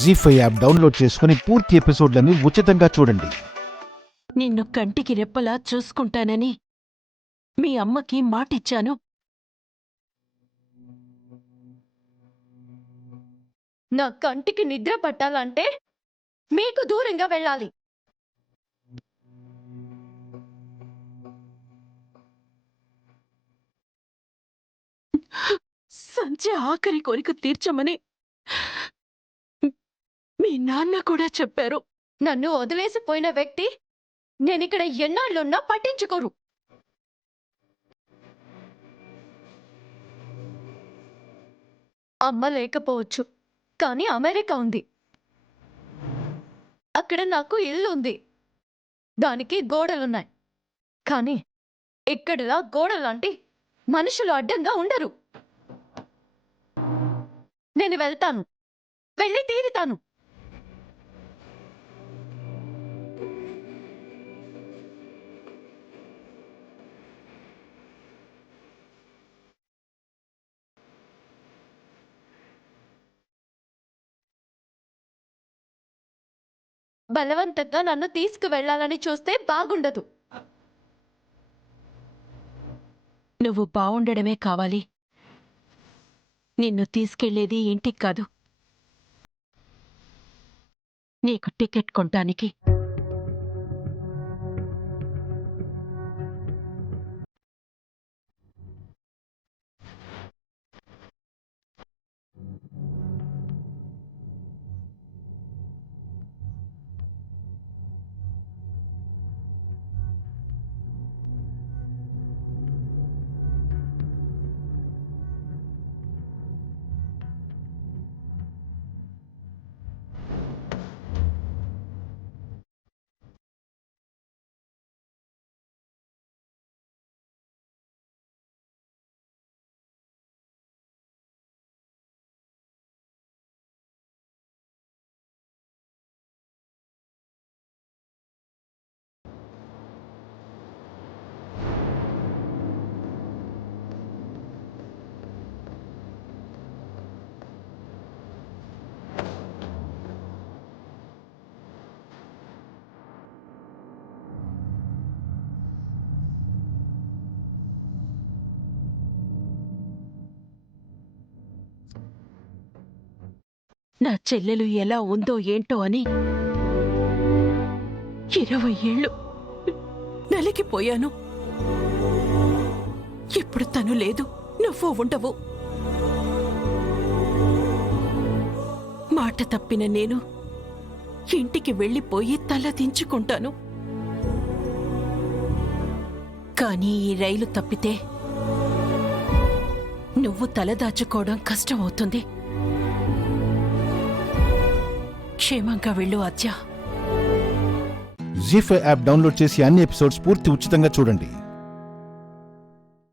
జీ5 app download చేసుకుని పూర్తి ఎపిసోడ్లను ఉచితంగా చూడండి. నిన్ను కంటికి రెప్పలా చూసుకుంటానని మీ అమ్మకి మాటిచ్చాను. నా కంటికి నిద్ర పట్టాలంటే మీకు దూరంగా వెళ్ళాలి. సంజయ్ ఆఖరి కోరిక తీర్చమని మీ నాన్న కూడా చెప్పారు. నన్ను వదిలేసిపోయిన వ్యక్తి నేనిక్కడ ఎన్నాళ్ళున్నా పట్టించుకోరు. అమ్మ లేకపోవచ్చు, కానీ అమెరికా ఉంది. అక్కడ నాకు ఇల్లు ఉంది, దానికి గోడలున్నాయి. కానీ ఇక్కడలా గోడలాంటి మనుషులు అడ్డంగా ఉండరు. నేను వెళ్తాను, వెళ్ళి తీరుతాను. బలవంతంగా నన్ను తీసుకువెళ్లాలని చూస్తే బాగుండదు. నువ్వు బావుండడమే కావాలి. నిన్ను తీసుకెళ్లేది ఇంటికి కాదు, నీకు టికెట్ కొనటానికి. నా చెల్లెలు ఎలా ఉందో ఏంటో అని 20 ఏళ్ళు నలిగిపోయాను. ఇప్పుడు తను లేదు, నువ్వు ఉండవు. మాట తప్పిన నేను ఇంటికి వెళ్ళిపోయి తల దించుకుంటాను. కానీ ఈ రైలు తప్పితే నువ్వు తలదాచుకోవడం కష్టమవుతుంది. క్షేమంగా వెళ్ళు ఆద్య. జీ5 యాప్ డౌన్లోడ్ చేసి అన్ని ఎపిసోడ్స్ పూర్తి ఉచితంగా చూడండి.